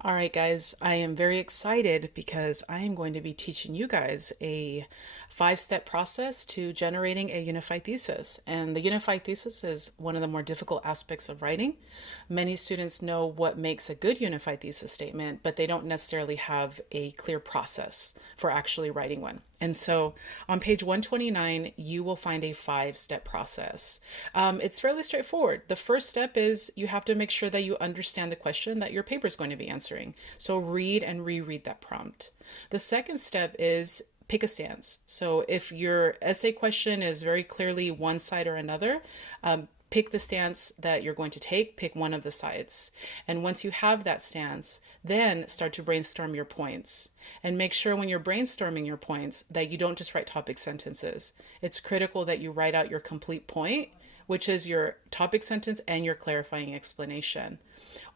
All right, guys, I am very excited because I am going to be teaching you guys a five-step process to generating a unified thesis. And the unified thesis is one of the more difficult aspects of writing. Many students know what makes a good unified thesis statement, but they don't necessarily have a clear process for actually writing one. And so on page 129, you will find a five-step process. It's fairly straightforward. The first step is you have to make sure that you understand the question that your paper is going to be answering. So read and reread that prompt. The second step is pick a stance. So if your essay question is very clearly one side or another, pick the stance that you're going to take, pick one of the sides. And once you have that stance, then start to brainstorm your points. And make sure when you're brainstorming your points that you don't just write topic sentences. It's critical that you write out your complete point, which is your topic sentence and your clarifying explanation.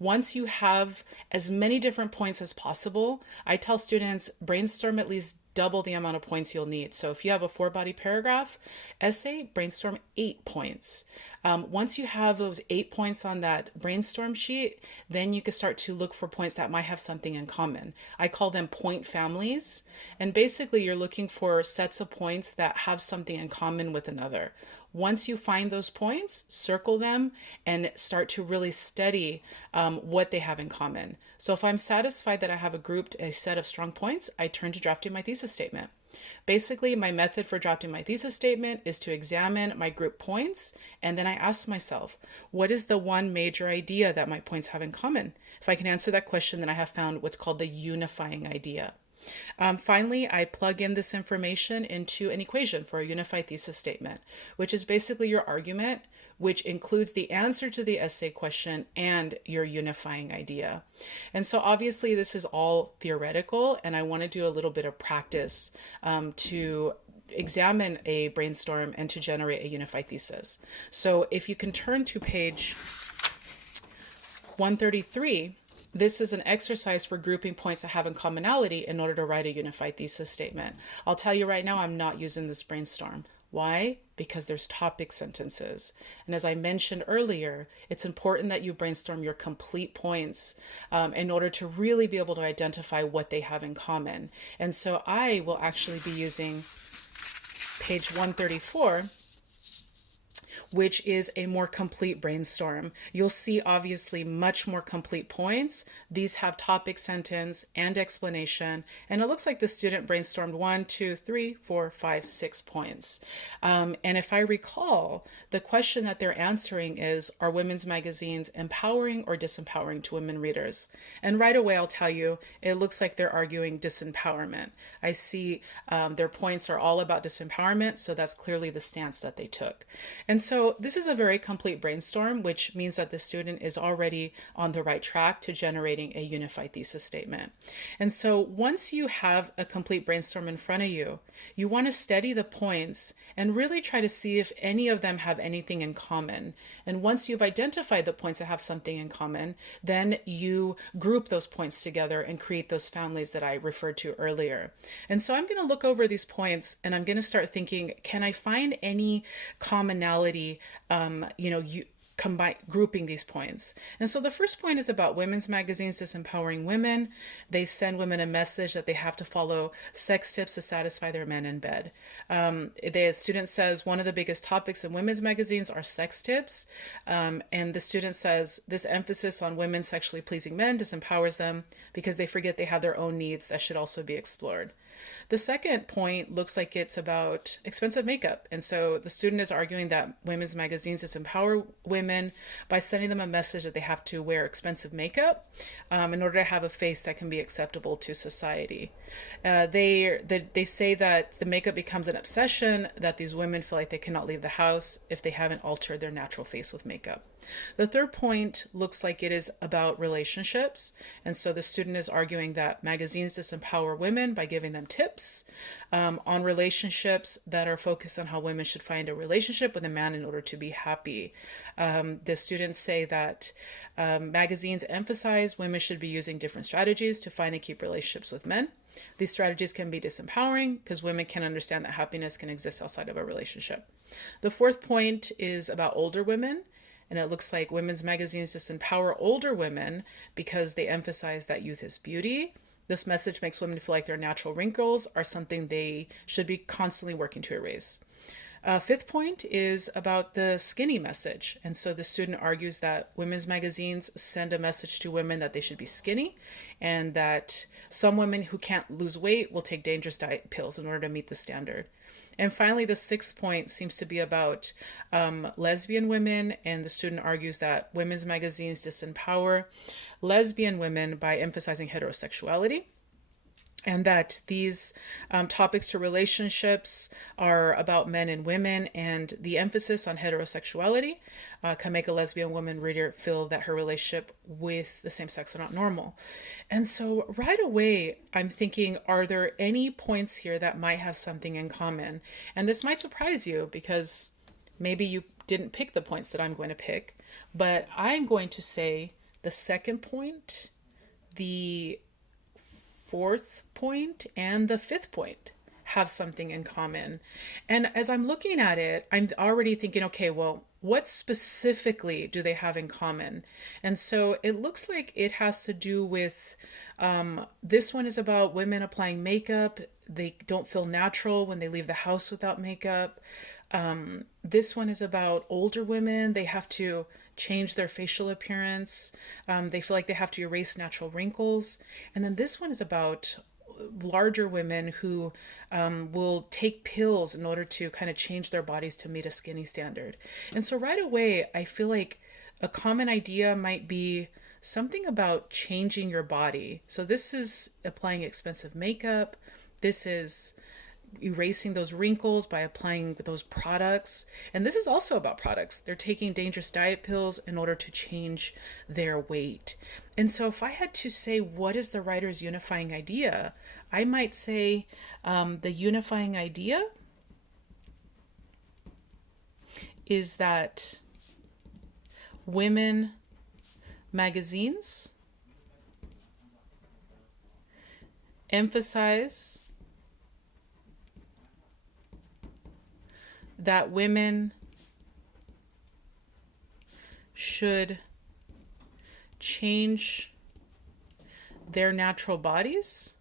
Once you have as many different points as possible, I tell students brainstorm at least double the amount of points you'll need. So if you have a four-body paragraph essay, brainstorm 8 points. Once you have those 8 points on that brainstorm sheet, then you can start to look for points that might have something in common. I call them point families. And basically, you're looking for sets of points that have something in common with another. Once you find those points, circle them and start to really study what they have in common. So if I'm satisfied that I have a set of strong points, I turn to drafting my thesis statement. Basically, my method for drafting my thesis statement is to examine my group points, and then I ask myself, what is the one major idea that my points have in common? If I can answer that question, then I have found what's called the unifying idea. Finally, I plug in this information into an equation for a unified thesis statement, which is basically your argument, which includes the answer to the essay question and your unifying idea. And so obviously this is all theoretical, and I want to do a little bit of practice to examine a brainstorm and to generate a unified thesis. So if you can turn to page 133, this is an exercise for grouping points that have in commonality in order to write a unified thesis statement. I'll tell you right now, I'm not using this brainstorm. Why? Because there's topic sentences. And as I mentioned earlier, it's important that you brainstorm your complete points in order to really be able to identify what they have in common. And so I will actually be using page 134, which is a more complete brainstorm. You'll see obviously much more complete points. These have topic sentence and explanation, and it looks like the student brainstormed 1, 2, 3, 4, 5, 6 points. And if I recall, the question that they're answering is, are women's magazines empowering or disempowering to women readers? And right away, I'll tell you, it looks like they're arguing disempowerment. I see their points are all about disempowerment, so that's clearly the stance that they took. And so this is a very complete brainstorm, which means that the student is already on the right track to generating a unified thesis statement. And so once you have a complete brainstorm in front of you, you want to study the points and really try to see if any of them have anything in common. And once you've identified the points that have something in common, then you group those points together and create those families that I referred to earlier. And so I'm going to look over these points and I'm going to start thinking, can I find any commonality, grouping these points. And so the first point is about women's magazines disempowering women. They send women a message that they have to follow sex tips to satisfy their men in bed. The student says one of the biggest topics in women's magazines are sex tips. And the student says this emphasis on women sexually pleasing men disempowers them because they forget they have their own needs that should also be explored. The second point looks like it's about expensive makeup. And so the student is arguing that women's magazines disempower women by sending them a message that they have to wear expensive makeup in order to have a face that can be acceptable to society. They say that the makeup becomes an obsession, that these women feel like they cannot leave the house if they haven't altered their natural face with makeup. The third point looks like it is about relationships. And so the student is arguing that magazines disempower women by giving them tips on relationships that are focused on how women should find a relationship with a man in order to be happy. The students say that magazines emphasize women should be using different strategies to find and keep relationships with men. These strategies can be disempowering because women can understand that happiness can exist outside of a relationship. The fourth point is about older women. And it looks like women's magazines disempower older women because they emphasize that youth is beauty. This message makes women feel like their natural wrinkles are something they should be constantly working to erase. Fifth point is about the skinny message. And so the student argues that women's magazines send a message to women that they should be skinny, and that some women who can't lose weight will take dangerous diet pills in order to meet the standard. And finally, the sixth point seems to be about lesbian women, and the student argues that women's magazines disempower lesbian women by emphasizing heterosexuality, and that these topics to relationships are about men and women, and the emphasis on heterosexuality can make a lesbian woman reader feel that her relationship with the same sex are not normal. And so right away, I'm thinking, are there any points here that might have something in common? And this might surprise you because maybe you didn't pick the points that I'm going to pick, but I'm going to say the second point, the fourth point, and the fifth point have something in common. And as I'm looking at it, I'm already thinking, okay, well, what specifically do they have in common? And so it looks like it has to do with this one is about women applying makeup. They don't feel natural when they leave the house without makeup. This one is about older women. They have to change their facial appearance. They feel like they have to erase natural wrinkles. And then this one is about larger women who will take pills in order to kind of change their bodies to meet a skinny standard. And so right away, I feel like a common idea might be something about changing your body. So this is applying expensive makeup. This is erasing those wrinkles by applying those products. And this is also about products. They're taking dangerous diet pills in order to change their weight. And so if I had to say, what is the writer's unifying idea? I might say the unifying idea is that women magazines emphasize that women should change their natural bodies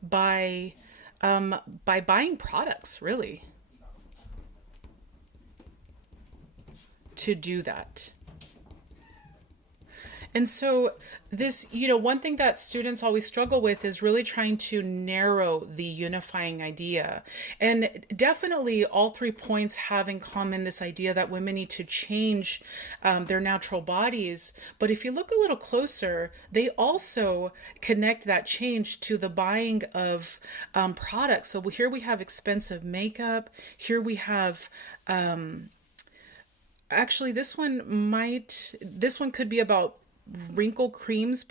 by buying products, really, to do that. And so this, one thing that students always struggle with is really trying to narrow the unifying idea. And definitely all 3 points have in common this idea that women need to change their natural bodies. But if you look a little closer, they also connect that change to the buying of products. So here we have expensive makeup. Here we have actually this one could be about wrinkle creams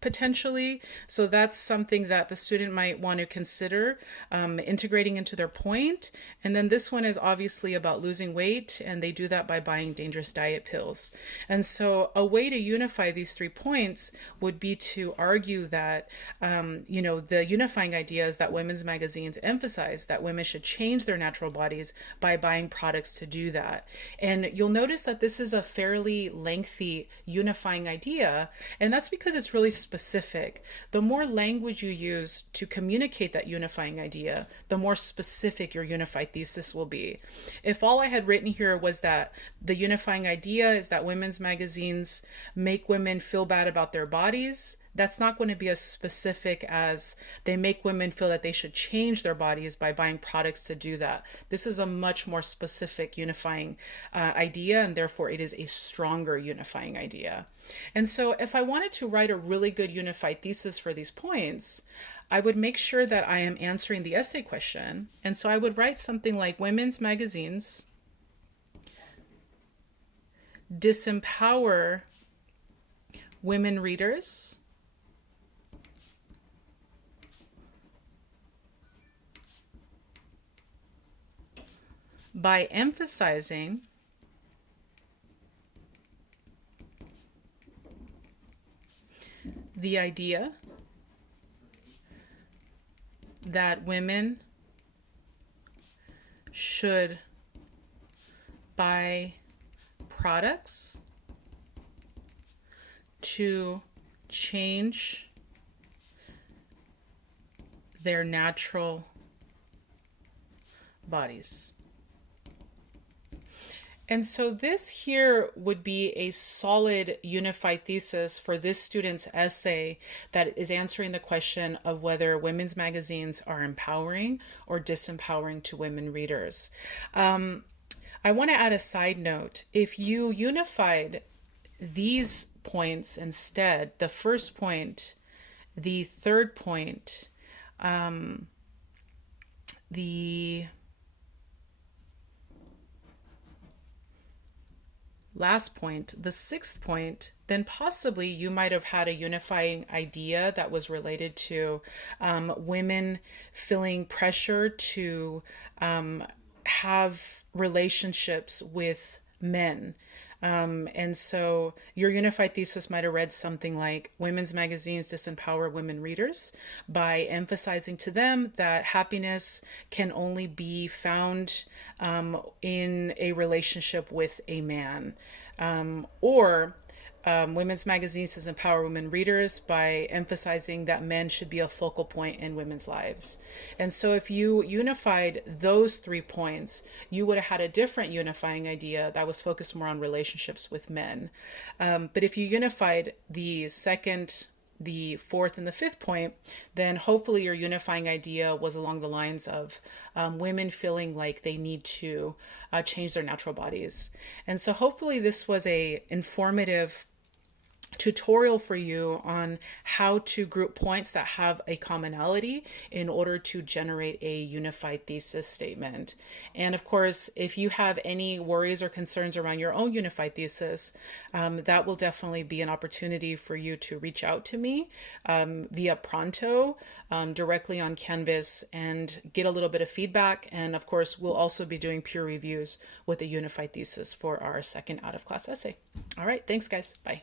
potentially. So that's something that the student might want to consider integrating into their point. And then this one is obviously about losing weight, and they do that by buying dangerous diet pills. And so a way to unify these 3 points would be to argue that, the unifying idea is that women's magazines emphasize that women should change their natural bodies by buying products to do that. And you'll notice that this is a fairly lengthy unifying idea, and that's because it's really specific. The more language you use to communicate that unifying idea, the more specific your unified thesis will be. If all I had written here was that the unifying idea is that women's magazines make women feel bad about their bodies, that's not going to be as specific as they make women feel that they should change their bodies by buying products to do that. This is a much more specific unifying idea, and therefore it is a stronger unifying idea. And so if I wanted to write a really good unified thesis for these points, I would make sure that I am answering the essay question. And so I would write something like women's magazines disempower women readers by emphasizing the idea that women should buy products to change their natural bodies. And so this here would be a solid unified thesis for this student's essay that is answering the question of whether women's magazines are empowering or disempowering to women readers. I want to add a side note. If you unified these points instead, the first point, the third point, the last point, the sixth point, then possibly you might have had a unifying idea that was related to women feeling pressure to have relationships with men. And so your unified thesis might have read something like women's magazines disempower women readers by emphasizing to them that happiness can only be found in a relationship with a man. Or women's magazines disempower women readers by emphasizing that men should be a focal point in women's lives. And so if you unified those 3 points, you would have had a different unifying idea that was focused more on relationships with men. But if you unified the second, the fourth, and the fifth point, then hopefully your unifying idea was along the lines of women feeling like they need to change their natural bodies. And so hopefully this was a informative tutorial for you on how to group points that have a commonality in order to generate a unified thesis statement. And of course, if you have any worries or concerns around your own unified thesis, that will definitely be an opportunity for you to reach out to me via Pronto directly on Canvas and get a little bit of feedback. And of course, we'll also be doing peer reviews with a unified thesis for our second out of class essay. All right, thanks guys, bye.